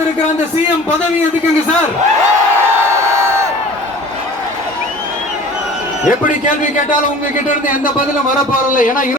இருக்கிற அந்த சிஎம் பதவி எதுக்குங்க சார்? எப்படி கேள்வி கேட்டாலும் உங்ககிட்ட இருந்து எந்த பதிலும் வர ஏன்னா